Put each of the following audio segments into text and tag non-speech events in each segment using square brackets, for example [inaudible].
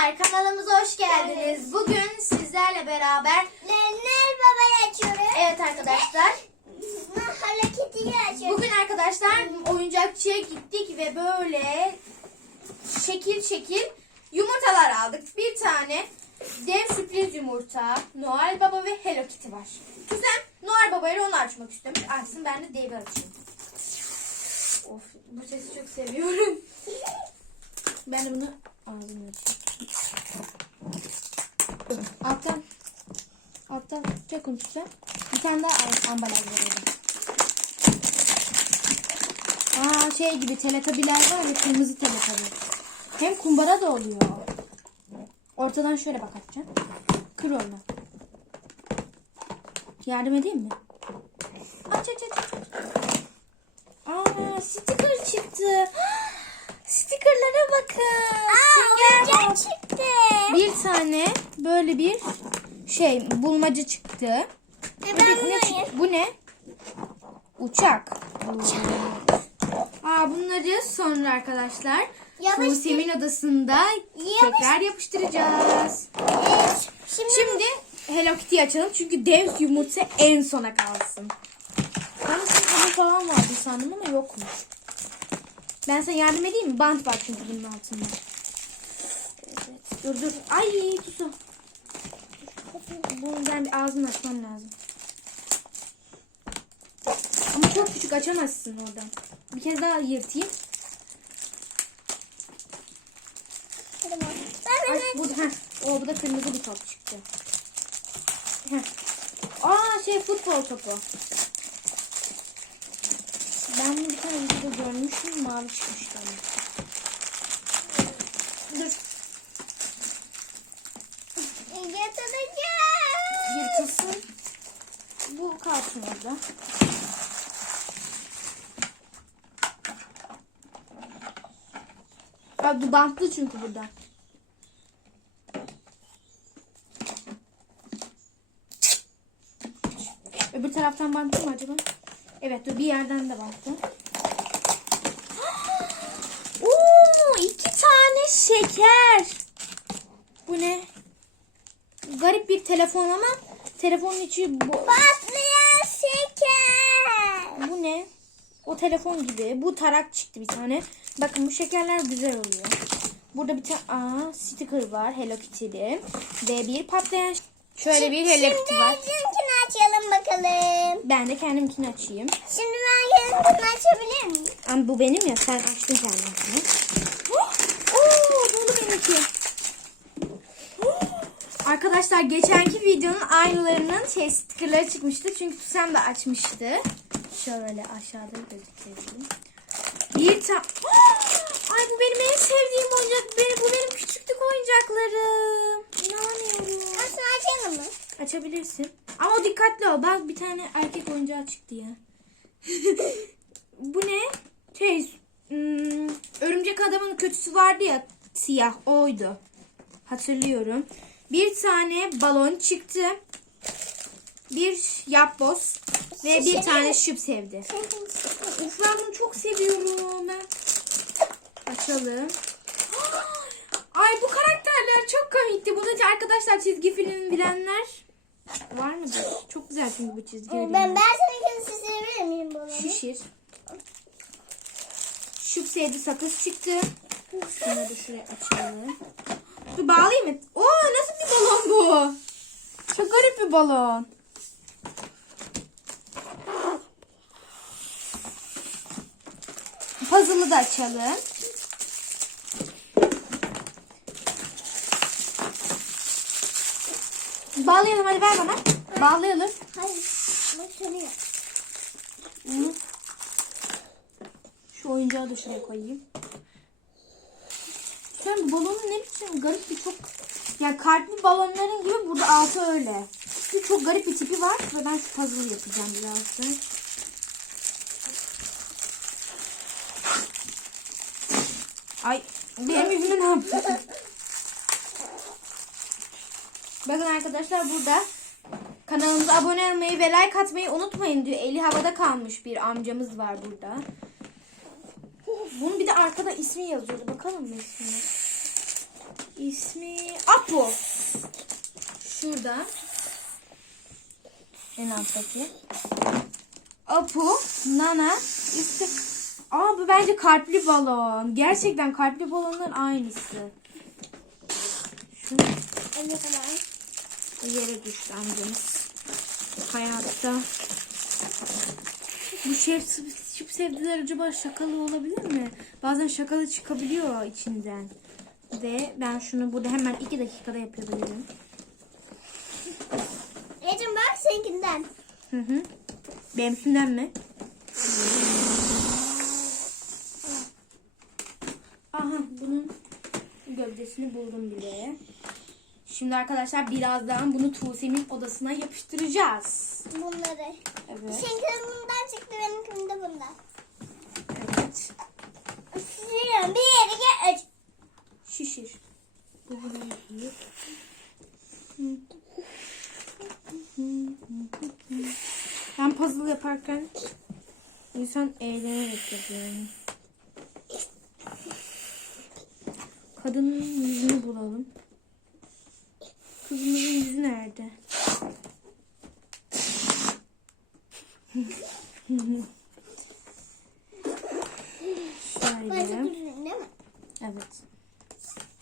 Arkadaşlar kanalımıza hoş geldiniz. Bugün sizlerle beraber Nenel babayı açıyoruz. evet arkadaşlar Hareketi açıyoruz. bugün arkadaşlar oyuncakçıya gittik ve böyle şekil şekil yumurtalar aldık. Bir tane dev sürpriz yumurta, Noel Baba ve Hello Kitty var. Kuzen Noel Baba ile onu açmak istemiş. Açsın ben de devi açayım. Of bu sesi çok seviyorum. [laughs] Ben de bunu ağzımla açayım. Alttan alttan onu tutsam. Bir tane daha al- ambalaj orada. Aa şey gibi teletabiler var ya kırmızı teletabi. Hem kumbara da oluyor. Ortadan şöyle bak açacağım. Kır onu. Yardım edeyim mi? Aç aç aç. Aa sticker çıktı. Stickerlara bakın. Aa, Sünger çıktı. Bir tane böyle bir şey bulmaca çıktı. E Bu, ne, çıktı? Bu ne? Uçak. Aa bunları sonra arkadaşlar. Tuğsem'in odasında Yapıştır. tekrar yapıştıracağız. Evet. Şimdi, Şimdi Hello Kitty açalım çünkü dev yumurta en sona kalsın. Ben elin falan vardı sandım ama yokmuş. Ben sana yardım edeyim mi? Bant var çünkü bunun altında. Evet. Dur dur. Ay tutu. Bunu ben bir ağzını açmam lazım. Ama çok küçük açamazsın oradan. Bir kez daha yırtayım. Ay, bu, heh, o bu da kırmızı bir top çıktı. Heh. Aa şey futbol topu. Ben bunu bir tane videoda görmüştüm mavi çıkmıştı. Dur Yatıracağım. yırtılsın. Bu kalsın orada. Aa, bantlı çünkü burada. Öbür taraftan bantlı mı acaba? Evet dur bir yerden de bantlı. Oo, [gasps] iki tane şeker. Bu ne? Garip bir telefon ama telefonun içi bu. Patlayan şeker. Bu ne? O telefon gibi. Bu tarak çıktı bir tane. Bakın bu şekerler güzel oluyor. Burada bir tane aa, sticker var Hello Kitty'li. Ve bir patlayan şöyle bir Hello Kitty var. Şimdi açalım bakalım. Ben de kendimkini açayım. Şimdi ben kendimkini açabilir miyim? Ama bu benim ya sen açtın kendini. [gasps] Oo, dolu benimki. [gasps] Arkadaşlar geçenki videonun aynılarının şey stickerları çıkmıştı. Çünkü Tusem de açmıştı. Şöyle aşağıda gözükelim. Bir tane... [gasps] Ay bu benim en sevdiğim oyuncak. Benim, bu benim küçüklük oyuncaklarım. İnanamıyorum. Aslında açalım mı? Açabilirsin. Ama dikkatli ol. Bak bir tane erkek oyuncağı çıktı ya. [laughs] Bu ne? Şey, hmm, örümcek adamın kötüsü vardı ya siyah oydu. Hatırlıyorum. Bir tane balon çıktı. Bir yapboz ve bir tane şıp sevdi. Uf ben bunu çok seviyorum. Açalım. [gasps] Ay bu karakterler çok komikti. Bunu arkadaşlar çizgi film bilenler var mıdır? Çok güzel çünkü bu çizgi. Ben ben seninkini çizebilir miyim balonu? Şişir. Şıp sevdi sakız çıktı. Şunu da şuraya açalım. Dur bağlayayım mı? Oo nasıl bir balon bu? Çok garip bir balon. Puzzle'ı da açalım. Bağlayalım hadi ver bana. Bağlayalım. Hayır. Bak sönüyor. Bunu şu oyuncağı da şuraya koyayım. Sen bu balonun ne biçim garip bir çok yani kalpli balonların gibi burada altı öyle. Çünkü çok garip bir tipi var ve ben şu puzzle yapacağım birazdan. Ay benim yüzüme ne yaptın? Bakın arkadaşlar burada kanalımıza abone olmayı ve like atmayı unutmayın diyor. Eli havada kalmış bir amcamız var burada. Bunun bir de arkada ismi yazıyordu. Bakalım mı ismine? İsmi Apo. Şurada. En alttaki. Apu, Nana, işte Aa bu bence kalpli balon. Gerçekten kalpli balonların aynısı. Şu Ne kadar? Yere düştü amcamız. Hayatta. Bu şef şıp sevdiler acaba şakalı olabilir mi? Bazen şakalı çıkabiliyor içinden. Ve ben şunu burada hemen iki dakikada yapabilirim. Ecem bak seninkinden. Hı hı. Benimkinden mi? Aha bunun gövdesini buldum bile. Şimdi arkadaşlar birazdan bunu Tuğsem'in odasına yapıştıracağız. Bunları. Evet. Seninki bundan çıktı benimkim de bundan. Evet. Sürüyorum. Bir yere gel. Üç. Şişir. Ben puzzle yaparken insan eğlenerek yapıyor. yani. Kadının yüzünü bulalım. Kızımızın yüzü nerede? Şöyle. Evet.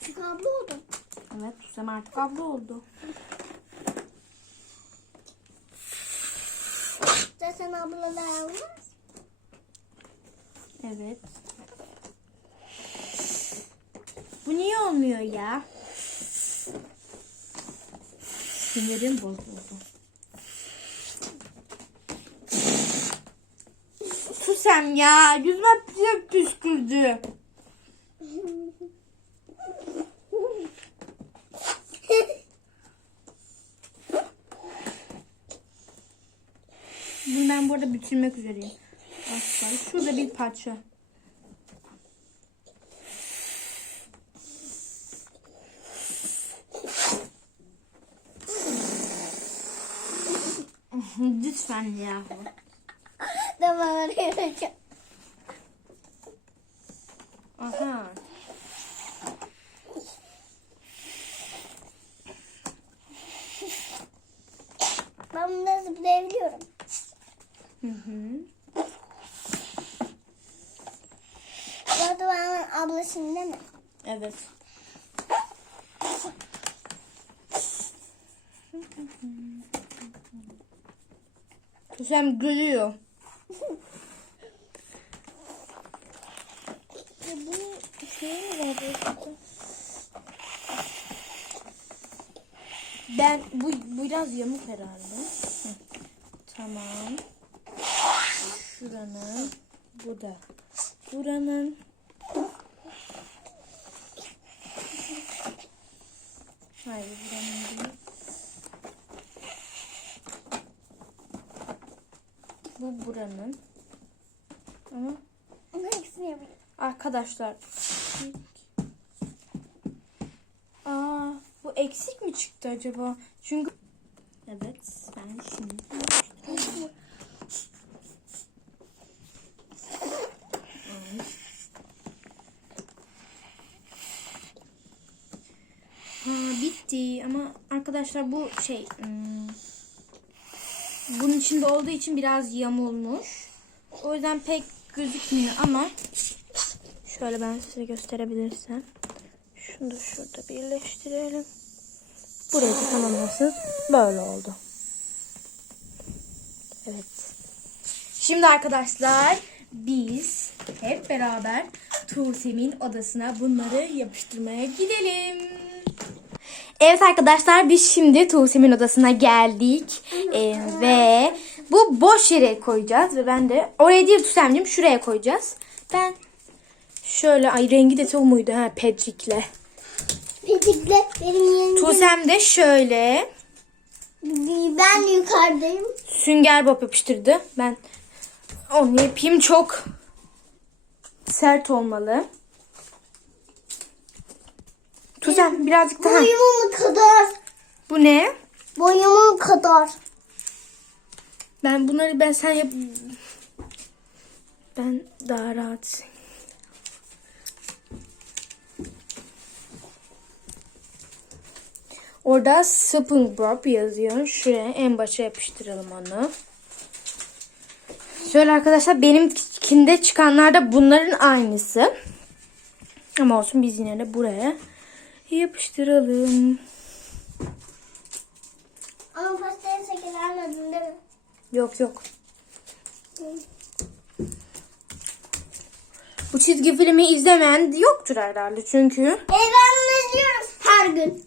Çünkü abla oldum. Evet, Susam artık abla oldu. Zaten ablalar olmaz. Evet. Bu niye olmuyor ya? Sinirim bozuldu. Susam ya. Yüzüme püskür püskürdü. Bunu ben burada bitirmek üzereyim. Kaldı. Şurada bir parça. Lütfen yahu. Tamam arayacağım. Aha. Ben bunları zıplayabiliyorum. Hı hı. Bu da ablasının değil mi? Evet. Hüsem gülüyor. Bunu şey mi? Ben bu bu biraz yamuk herhalde. Tamam. Şuranın bu da buranın Hayır buranın değil. Buranın. Ama ikisini yapayım. Arkadaşlar. Aa, bu eksik mi çıktı acaba? Çünkü Evet, ben şimdi Ha, bitti ama arkadaşlar bu şey hmm, bunun içinde olduğu için biraz yamulmuş. O yüzden pek gözükmüyor ama Şöyle ben size gösterebilirsem. Şunu da şurada birleştirelim. Burayı da tamamlasın. Böyle oldu. Evet. Şimdi arkadaşlar biz hep beraber Tuğsem'in odasına bunları yapıştırmaya gidelim. Evet arkadaşlar biz şimdi Tuğsem'in odasına geldik. Ee, ve bu boş yere koyacağız. Ve ben de oraya değil Tuğsem'cim şuraya koyacağız. Ben Şöyle ay rengi de çok muydu ha pedrikle. Pedikle benim yerim. Tuğsem de şöyle Ben yukarıdayım. sünger bob yapıştırdı. Ben onu yapayım çok sert olmalı. Tuğsem birazcık daha. Boyumun kadar. Bu ne? Boyumun kadar. Ben bunları ben sen yap. Ben daha rahat. Orada SpongeBob yazıyor. Şuraya en başa yapıştıralım onu. Şöyle arkadaşlar benimkinde çıkanlar da bunların aynısı. Ama olsun biz yine de buraya yapıştıralım. Ama pastaya şeker almadın değil mi? Yok yok. Bu çizgi filmi izlemeyen yoktur herhalde çünkü. E ben bunu izliyorum her gün.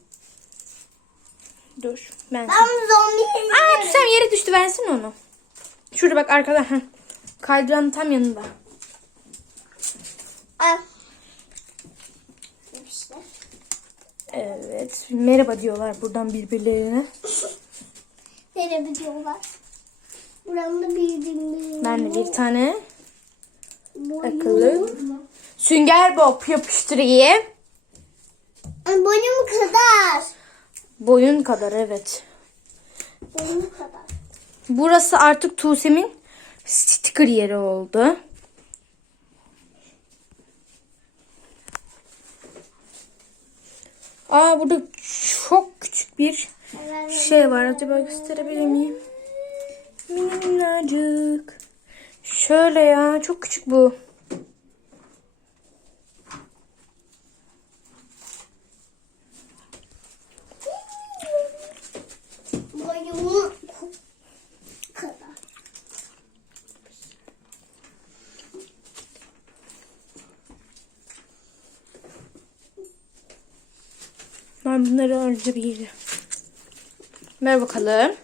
Dur ben. Ben zombi Aa izliyorum. Tüsem yere düştü versin onu. Şurada bak arkada. Heh. Kaydıranın tam yanında. Evet. Merhaba diyorlar buradan birbirlerine. Nereye diyorlar? Buramda bir dinle. Ben de bir tane akıllı sünger bob yapıştırayım. Ay, Boyum kadar. Boyun kadar evet. Boyum kadar. Burası artık Tuğsem'in sticker yeri oldu. Aa burada çok küçük bir şey var. Acaba gösterebilir miyim? Minnacık. Şöyle ya çok küçük bu. Boyum kadar. Ben bunları önce bir ver bakalım.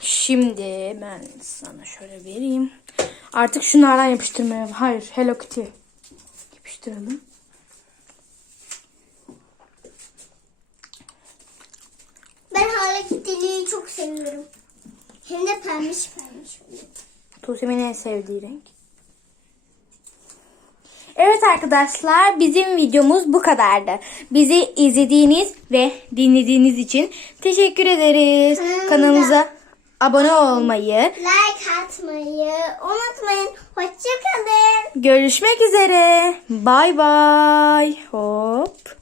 Şimdi ben sana şöyle vereyim. Artık şunlardan yapıştırmaya. Hayır Hello Kitty. Yapıştıralım. Ben hareketliliği çok seviyorum. Hem de pembiş pembiş. Tuğsem'in en sevdiği renk. Evet arkadaşlar bizim videomuz bu kadardı. Bizi izlediğiniz ve dinlediğiniz için teşekkür ederiz. Kanalımıza- Kanalımıza abone olmayı, Like atmayı unutmayın. Hoşçakalın. görüşmek üzere. Bay bay. Hop.